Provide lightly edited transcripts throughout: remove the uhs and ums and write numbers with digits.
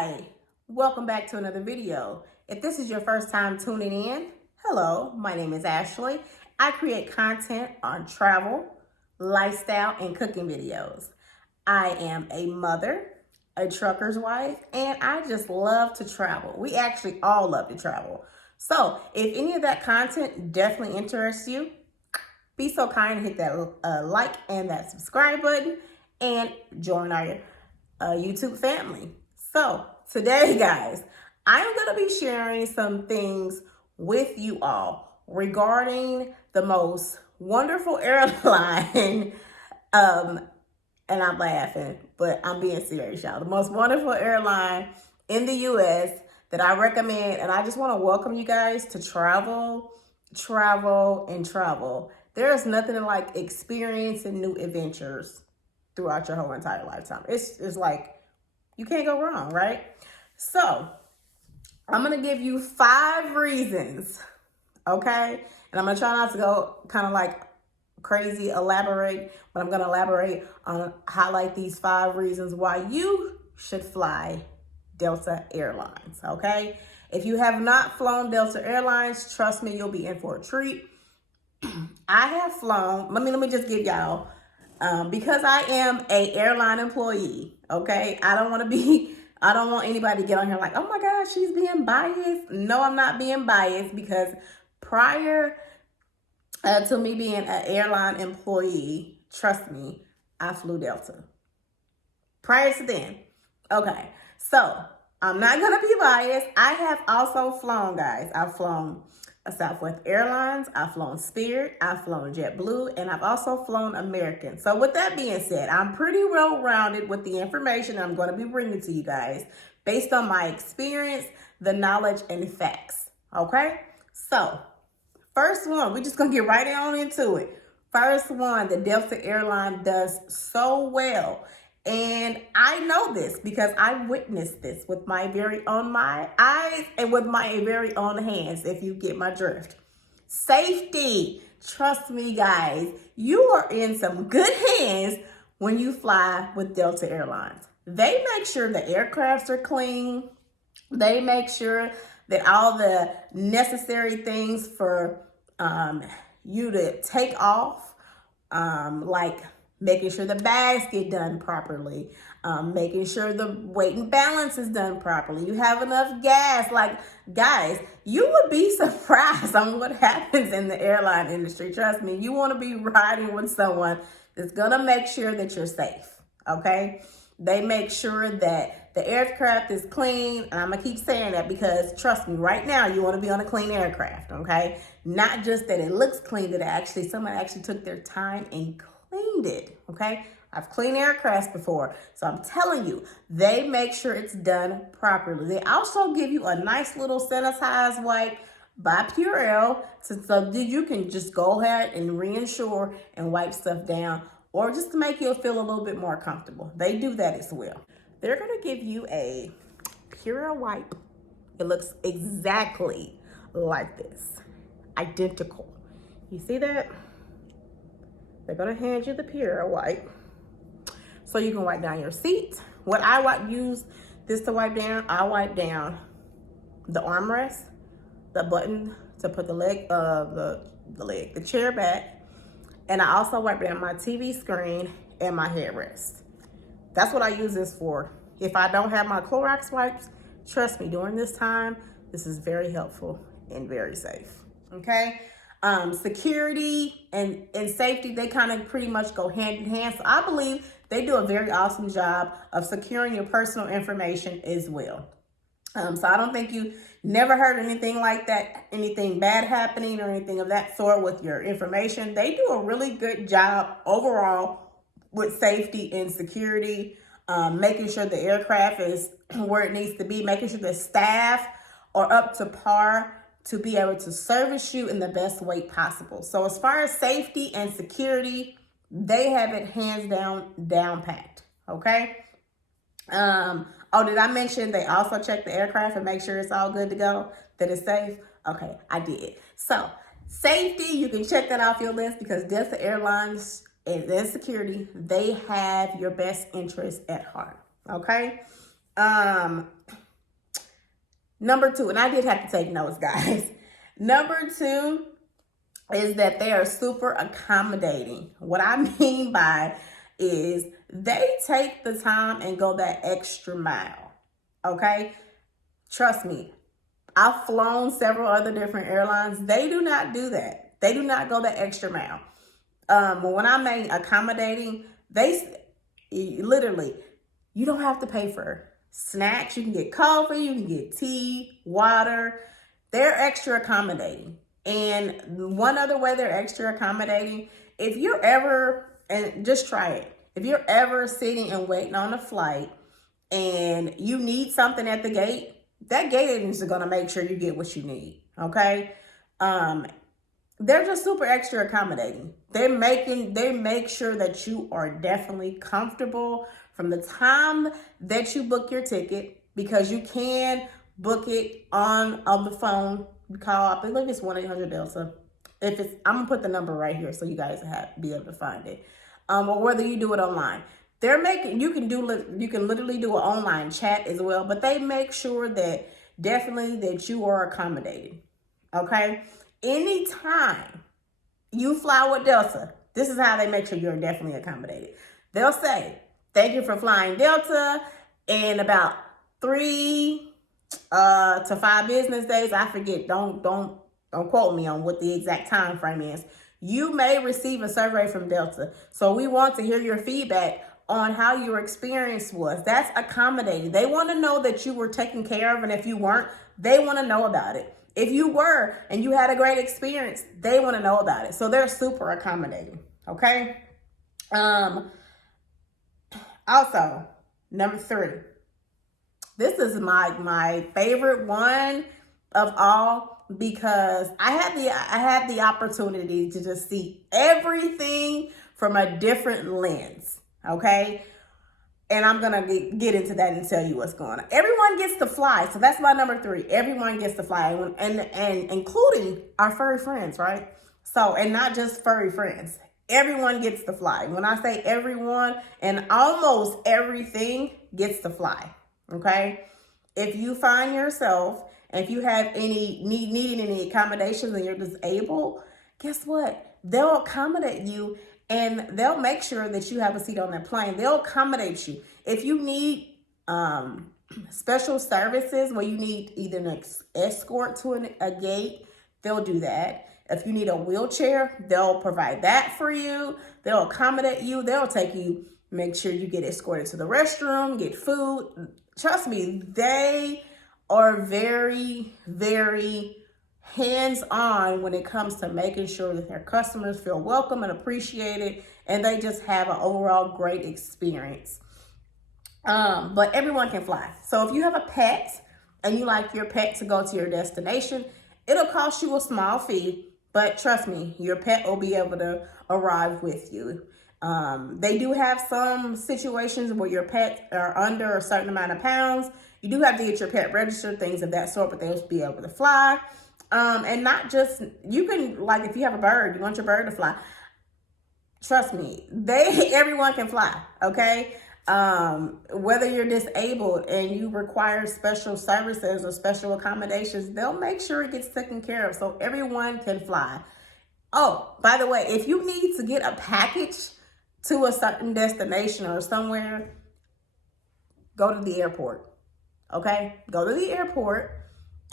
Hi, welcome back to another video. If this is your first time tuning in, hello, my name is Ashley. I create content on travel, lifestyle, and cooking videos. I am a mother, a trucker's wife, and I just love to travel. We actually all love to travel. So if any of that content definitely interests you, be so kind and hit that like and that subscribe button and join our YouTube family. So today, guys, I'm going to be sharing some things with you all regarding the most wonderful airline. And I'm laughing, but I'm being serious, y'all. The most wonderful airline in the U.S. that I recommend, and I just want to welcome you guys to travel, and travel. There is nothing like experiencing new adventures throughout your whole entire lifetime. It's like, you can't go wrong, right? So I'm going to give you 5 reasons, okay? And I'm going to try not to go kind of like crazy elaborate, but I'm going to elaborate on highlight these 5 reasons why you should fly Delta Airlines, okay? If you have not flown Delta Airlines, trust me, you'll be in for a treat. I have flown, let me just give y'all, because I am a airline employee, okay? I don't want anybody to get on here like, oh my gosh, she's being biased. No, I'm not being biased, because prior to me being an airline employee, trust me, I flew Delta. Prior to then, okay, so I'm not gonna be biased. I have also flown, guys. I've flown Southwest Airlines, I've flown Spirit, I've flown JetBlue, and I've also flown American. So with that being said, I'm pretty well-rounded with the information I'm going to be bringing to you guys based on my experience, the knowledge, and facts, okay? So first one, we're just going to get right on into it. First one, the Delta Airline does so well. And I know this because I witnessed this with my very own eyes and with my very own hands, if you get my drift. Safety. Trust me, guys, you are in some good hands when you fly with Delta Airlines. They make sure the aircrafts are clean. They make sure that all the necessary things for you to take off, like making sure the bags get done properly, making sure the weight and balance is done properly, you have enough gas. Like, guys, you would be surprised on what happens in the airline industry. Trust me, you want to be riding with someone that's going to make sure that you're safe, okay? They make sure that the aircraft is clean, and I'm going to keep saying that because, trust me, right now you want to be on a clean aircraft, okay? Not just that it looks clean, that someone actually took their time and cleaned it, okay? I've cleaned aircrafts before, so I'm telling you, they make sure it's done properly. They also give you a nice little sanitized wipe by Purell, so that you can just go ahead and reinsure and wipe stuff down, or just to make you feel a little bit more comfortable. They do that as well. They're gonna give you a Purell wipe. It looks exactly like this, identical. You see that? They're gonna hand you the Purell wipe so you can wipe down your seat. What I use this to wipe down, I wipe down the armrest, the button to put the chair back, and I also wipe down my TV screen and my headrest. That's what I use this for. If I don't have my Clorox wipes, trust me, during this time, this is very helpful and very safe, okay? Security and safety, they kind of pretty much go hand in hand. So I believe they do a very awesome job of securing your personal information as well. So I don't think you never heard anything like that, anything bad happening or anything of that sort with your information. They do a really good job overall with safety and security, making sure the aircraft is where it needs to be, making sure the staff are up to par to be able to service you in the best way possible. So as far as safety and security, they have it hands down packed, okay? Oh, did I mention they also check the aircraft and make sure it's all good to go, that it's safe? Okay, I did. So safety, you can check that off your list because Delta Airlines and security, they have your best interest at heart, okay? Number two, and I did have to take notes, guys. Number two is that they are super accommodating. What I mean by is they take the time and go that extra mile. Okay? Trust me. I've flown several other different airlines. They do not do that. They do not go that extra mile. When I mean accommodating, they literally, you don't have to pay for snacks. You can get coffee, you can get tea, water. They're extra accommodating. And one other way they're extra accommodating, if you're ever, and just try it, if you're ever sitting and waiting on a flight and you need something at the gate, that gate agent is going to make sure you get what you need. Okay. They're just super extra accommodating. They make sure that you are definitely comfortable from the time that you book your ticket, because you can book it on the phone. You call, I believe it's 1-800-DELTA. If it's, I'm gonna put the number right here so you guys be able to find it. Or whether you do it online. They're making, you can literally do an online chat as well, but they make sure that definitely that you are accommodated. Okay. Anytime you fly with Delta, this is how they make sure you're definitely accommodated. They'll say, thank you for flying Delta, in about 3 to 5 business days. I forget. Don't quote me on what the exact time frame is. You may receive a survey from Delta. So we want to hear your feedback on how your experience was. That's accommodating. They want to know that you were taken care of, and if you weren't, they want to know about it. If you were and you had a great experience, they want to know about it. So they're super accommodating. Okay. Also, number 3. This is my favorite one of all, because I had the opportunity to just see everything from a different lens. Okay. And I'm going to get into that and tell you what's going on. Everyone gets to fly. So that's my number 3. Everyone gets to fly, and including our furry friends, right? So, and not just furry friends. Everyone gets to fly. When I say everyone, and almost everything gets to fly. Okay. If you find yourself, and if you have needing any accommodations and you're disabled, guess what? They'll accommodate you. And they'll make sure that you have a seat on that plane. They'll accommodate you. If you need special services where you need either an escort to a gate, they'll do that. If you need a wheelchair, they'll provide that for you. They'll accommodate you. They'll take you, make sure you get escorted to the restroom, get food. Trust me, they are very, very hands-on when it comes to making sure that their customers feel welcome and appreciated, and they just have an overall great experience. But everyone can fly. So if you have a pet and you like your pet to go to your destination, it'll cost you a small fee, but trust me, your pet will be able to arrive with you. They do have some situations where your pets are under a certain amount of pounds. You do have to get your pet registered, things of that sort, but they'll be able to fly. And not just, you can, like, if you have a bird, you want your bird to fly. Trust me, everyone can fly, okay? Whether you're disabled and you require special services or special accommodations, they'll make sure it gets taken care of. So everyone can fly. Oh, by the way, if you need to get a package to a certain destination or somewhere, go to the airport, okay? Go to the airport.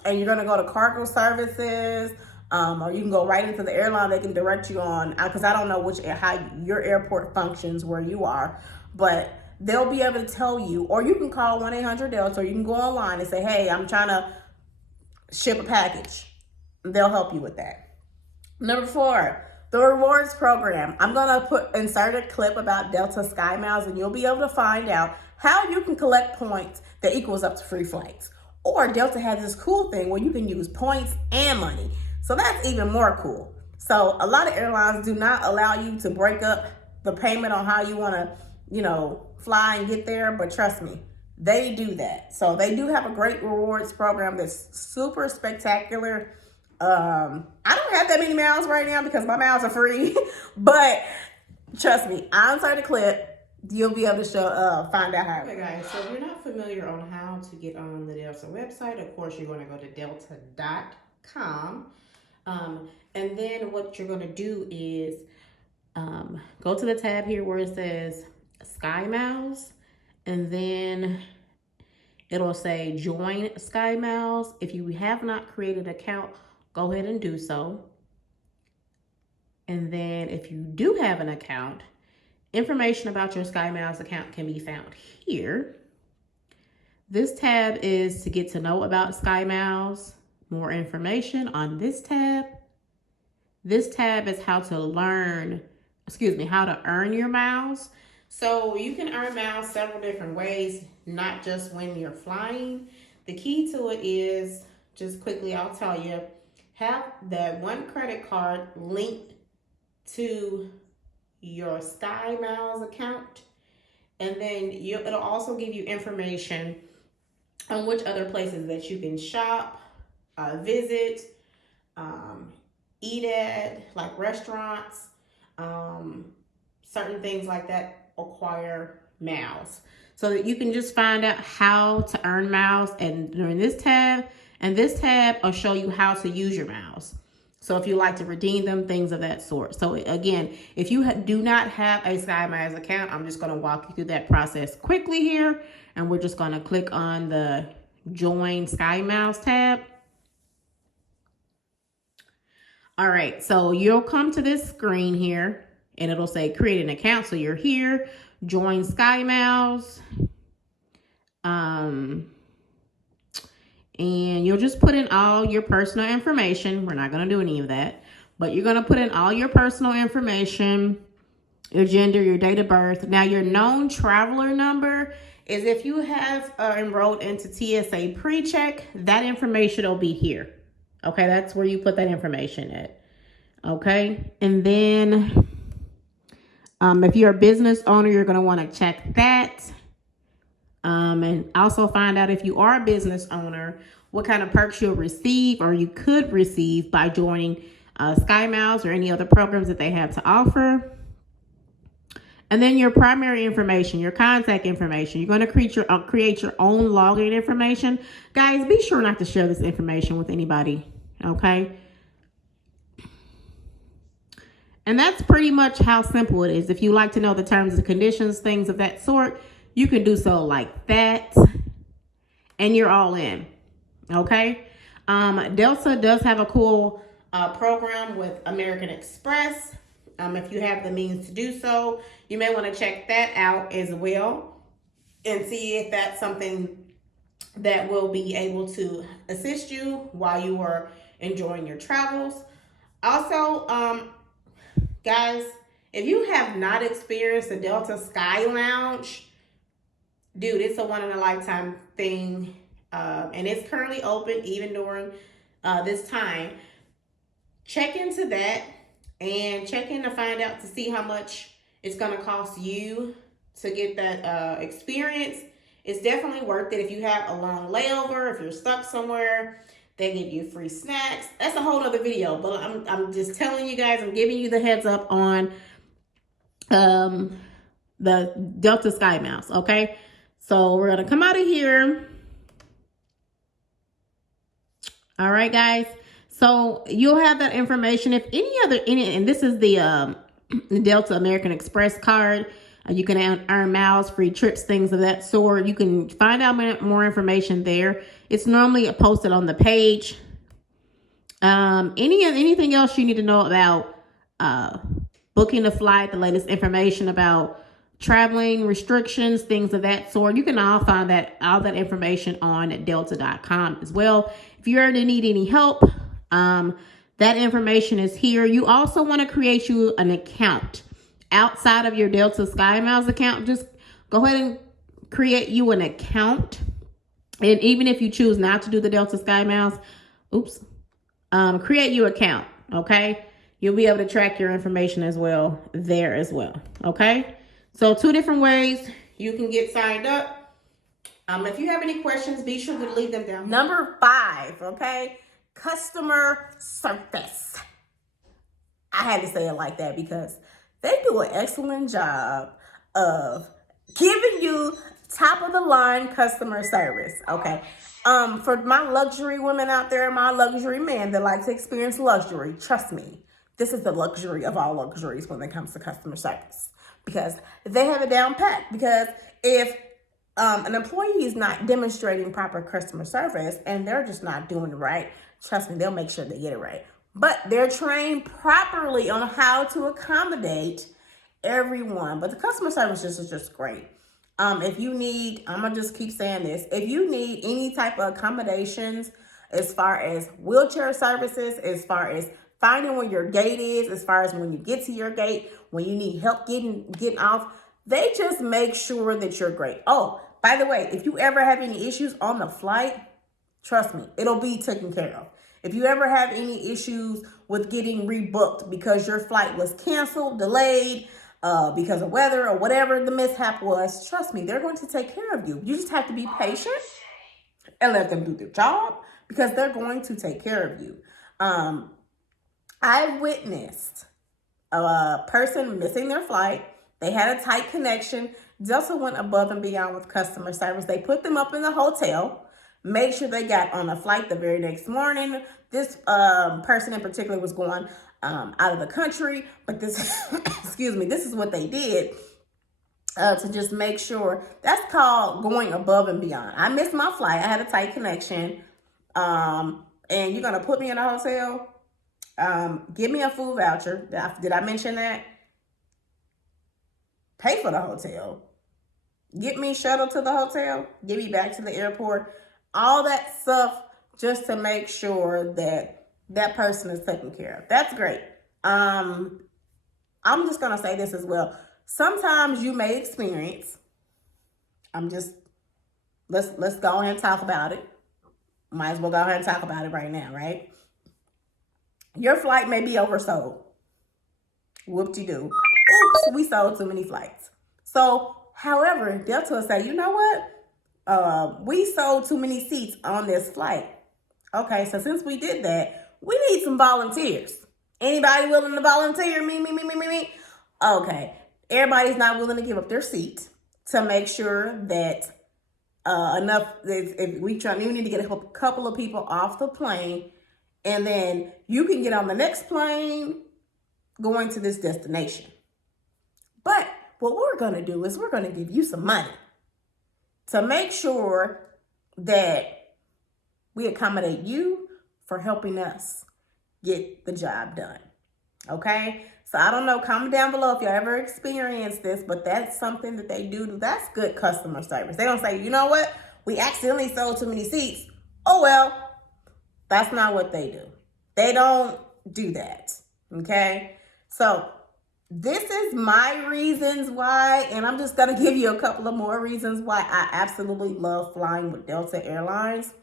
And you're going to go to cargo services, or you can go right into the airline. They can direct you on, because I don't know how your airport functions where you are, but they'll be able to tell you, or you can call 1-800-DELTA, or you can go online and say, hey, I'm trying to ship a package. They'll help you with that. Number 4, the rewards program. I'm going to insert a clip about Delta Sky Miles, and you'll be able to find out how you can collect points that equals up to free flights. Or Delta has this cool thing where you can use points and money. So that's even more cool. So a lot of airlines do not allow you to break up the payment on how you want to, fly and get there. But trust me, they do that. So they do have a great rewards program that's super spectacular. I don't have that many miles right now because my miles are free. But trust me, I'll insert a clip. you'll be able to find out how. Okay, guys, so if you're not familiar on how to get on the Delta website, of course, you're going to go to delta.com. And then what you're going to do is go to the tab here where it says Sky Miles, and then it'll say join Sky Miles. If you have not created an account, go ahead and do so. And then if you do have an account, information about your Sky Miles account can be found here. This tab is to get to know about Sky Miles, more information on this tab. This tab is how to how to earn your miles. So you can earn miles several different ways, not just when you're flying. The key to it is, just quickly, I'll tell you, have that one credit card linked to your Sky Miles account, and then it'll also give you information on which other places that you can shop, visit, eat at, like restaurants, certain things like that acquire miles. So that you can just find out how to earn miles, and during this tab, will show you how to use your miles. So if you like to redeem them, things of that sort. So again, if you do not have a Sky Miles account, I'm just going to walk you through that process quickly here. And we're just going to click on the Join Sky Miles tab. All right, so you'll come to this screen here and it'll say create an account. So you're here, join Sky Miles. And you'll just put in all your personal information. We're not going to do any of that, but you're going to put in all your personal information, your gender, your date of birth. Now, your known traveler number is if you have enrolled into TSA pre-check, that information will be here. Okay, that's where you put that information at. Okay, and then if you're a business owner, you're going to want to check that. And also find out, if you are a business owner, what kind of perks you'll receive or you could receive by joining Sky Miles or any other programs that they have to offer. And then your primary information, your contact information. You're going to create your own login information. Guys, be sure not to share this information with anybody, okay? And that's pretty much how simple it is. If you like to know the terms and conditions, things of that sort, you can do so like that, and you're all in, okay? Delta does have a cool program with American Express. If you have the means to do so, you may want to check that out as well and see if that's something that will be able to assist you while you are enjoying your travels. Also, guys, if you have not experienced the Delta Sky Lounge, dude, it's a one-in-a-lifetime thing, and it's currently open even during this time. Check into that and check in to find out to see how much it's going to cost you to get that experience. It's definitely worth it. If you have a long layover, if you're stuck somewhere, they give you free snacks. That's a whole other video, but I'm just telling you guys, I'm giving you the heads up on the Delta Sky Miles, okay? So we're going to come out of here. All right, guys. So you'll have that information. If and this is the Delta American Express card. You can earn miles, free trips, things of that sort. You can find out more information there. It's normally posted on the page. Anything else you need to know about booking a flight, the latest information about traveling restrictions, things of that sort, you can all find all that information on delta.com as well. If you ever need any help, that information is here. You also want to create you an account outside of your Delta Sky Miles account. Just go ahead and create you an account. And even if you choose not to do the Delta Sky Miles, create your account, okay? You'll be able to track your information as well there as well, okay? So 2 different ways you can get signed up. If you have any questions, be sure to leave them down. Number 5, okay? Customer service. I had to say it like that because they do an excellent job of giving you top of the line customer service. Okay. For my luxury women out there, my luxury men that like to experience luxury, trust me, this is the luxury of all luxuries when it comes to customer service, because they have it down pat. Because if an employee is not demonstrating proper customer service and they're just not doing it right, trust me, they'll make sure they get it right. But they're trained properly on how to accommodate everyone. But the customer service is just great. If you need, I'm gonna just keep saying this, if you need any type of accommodations as far as wheelchair services, as far as finding where your gate is, as far as when you get to your gate, when you need help getting off, they just make sure that you're great. Oh, by the way, if you ever have any issues on the flight, trust me, it'll be taken care of. If you ever have any issues with getting rebooked because your flight was canceled, delayed, because of weather or whatever the mishap was, trust me, they're going to take care of you. You just have to be patient and let them do their job, because they're going to take care of you. I witnessed a person missing their flight. They had a tight connection. Delta went above and beyond with customer service. They put them up in the hotel, made sure they got on a flight the very next morning. This person in particular was going out of the country, but this, excuse me, this is what they did to just make sure. That's called going above and beyond. I missed my flight. I had a tight connection. And you're going to put me in a hotel? Give me a food voucher. Did I mention that? Pay for the hotel. Get me shuttled to the hotel. Get me back to the airport. All that stuff just to make sure that that person is taken care of. That's great. I'm just going to say this as well. Sometimes you may experience, let's go ahead and talk about it. Might as well go ahead and talk about it right now, right? Your flight may be oversold. Whoop-de-doo. Oops, we sold too many flights. So, however, Delta will say, you know what? We sold too many seats on this flight. Okay, so since we did that, we need some volunteers. Anybody willing to volunteer? Me. Okay, everybody's not willing to give up their seat to make sure that if we need to get a couple of people off the plane, and then you can get on the next plane going to this destination. But what we're going to do is we're going to give you some money to make sure that we accommodate you for helping us get the job done. Okay? So I don't know, comment down below if you ever experienced this, but that's something that they do. That's good customer service. They don't say, you know what? We accidentally sold too many seats. Oh, well, that's not what they do. They don't do that. Okay? So this is my reasons why, and I'm just going to give you a couple of more reasons why I absolutely love flying with Delta Airlines.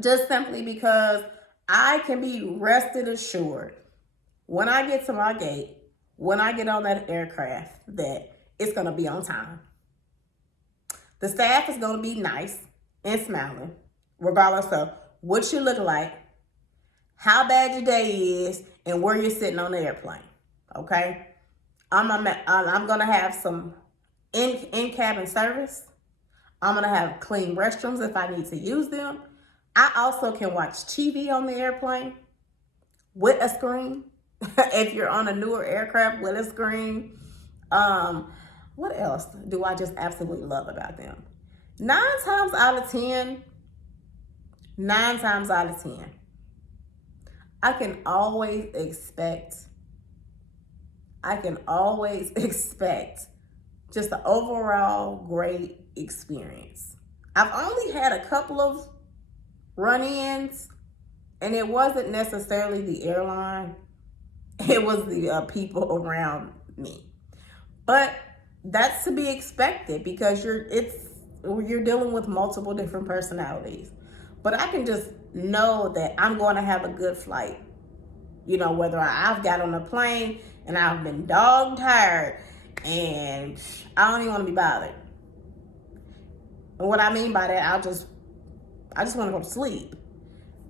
Just simply because I can be rested assured when I get to my gate, when I get on that aircraft, that it's going to be on time. The staff is going to be nice and smiling, regardless of what you look like, how bad your day is, and where you're sitting on the airplane. Okay? I'm going to have some in-cabin service. I'm going to have clean restrooms if I need to use them. I also can watch TV on the airplane with a screen. If you're on a newer aircraft, with a screen. What else do I just absolutely love about them? 9 times out of 10, I can always expect just an overall great experience. I've only had a couple of run-ins, and it wasn't necessarily the airline. It was the people around me. But that's to be expected, because you're dealing with multiple different personalities. But I can just know that I'm going to have a good flight. You know, whether I've got on a plane and I've been dog tired and I don't even want to be bothered. And what I mean by that, I just want to go to sleep.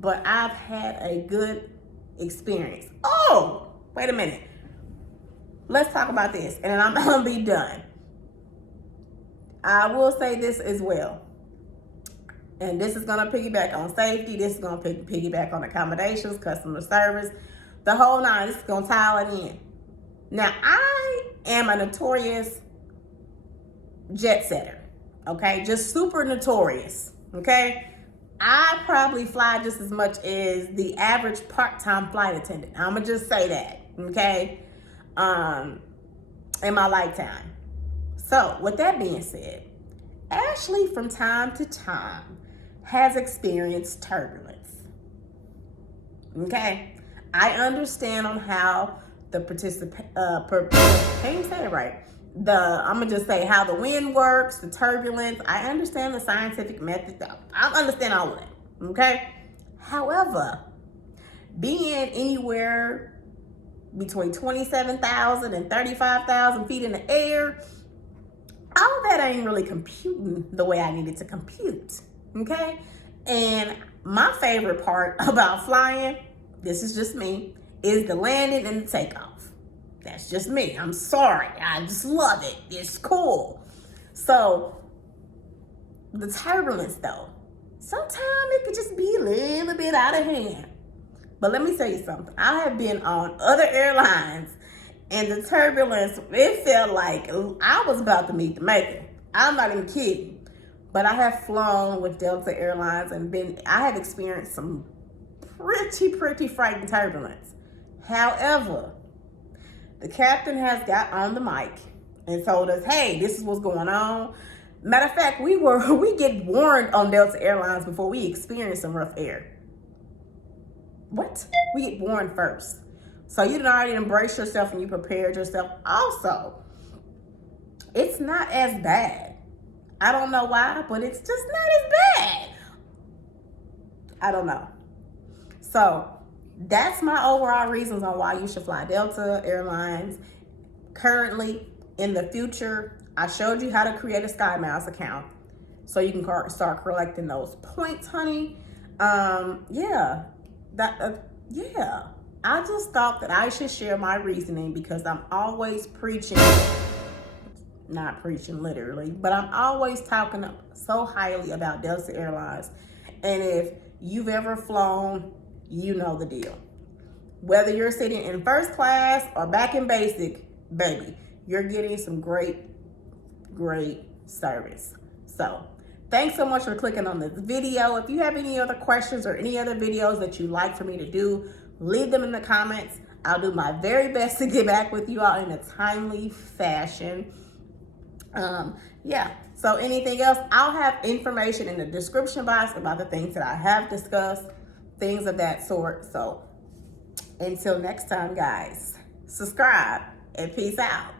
But I've had a good experience. Oh, wait a minute. Let's talk about this, and then I'm going to be done. I will say this as well. And this is going to piggyback on safety. This is going to piggyback on accommodations, customer service, the whole nine. This is going to tile it in. Now, I am a notorious jet setter, okay? Just super notorious, okay? I probably fly just as much as the average part-time flight attendant. I'm going to just say that, okay? In my lifetime. So, with that being said, Ashley from time to time has experienced turbulence. Okay? I understand on how the can't even say it right. I'm gonna just say how the wind works, the turbulence. I understand the scientific method. I understand all of that. Okay? However, being anywhere between 27,000 and 35,000 feet in the air, all that ain't really computing the way I needed to compute. Okay? And my favorite part about flying, this is just me, is the landing and the takeoff. That's just me. I'm sorry. I just love it. It's cool. So, the turbulence though, sometimes it could just be a little bit out of hand. But let me tell you something. I have been on other airlines and the turbulence, it felt like I was about to meet the maker. I'm not even kidding. But I have flown with Delta Airlines and I have experienced some pretty frightening turbulence. However, the captain has got on the mic and told us, hey, this is what's going on. Matter of fact, we get warned on Delta Airlines before we experience some rough air. What? We get warned first. So you done already embraced yourself and you prepared yourself. Also, it's not as bad. I don't know why, but it's just not as bad. I don't know. So that's my overall reasons on why you should fly Delta Airlines. Currently, in the future, I showed you how to create a SkyMiles account so you can start collecting those points, honey. Yeah. I just thought that I should share my reasoning because I'm always preaching, not preaching literally, but I'm always talking so highly about Delta Airlines. And if you've ever flown, you know the deal. Whether you're sitting in first class or back in basic, baby, you're getting some great service. So thanks so much for clicking on this video. If you have any other questions or any other videos that you'd like for me to do, leave them in the comments. I'll do my very best to get back with you all in a timely fashion. So anything else, I'll have information in the description box about the things that I have discussed, things of that sort. So until next time, guys, subscribe and peace out.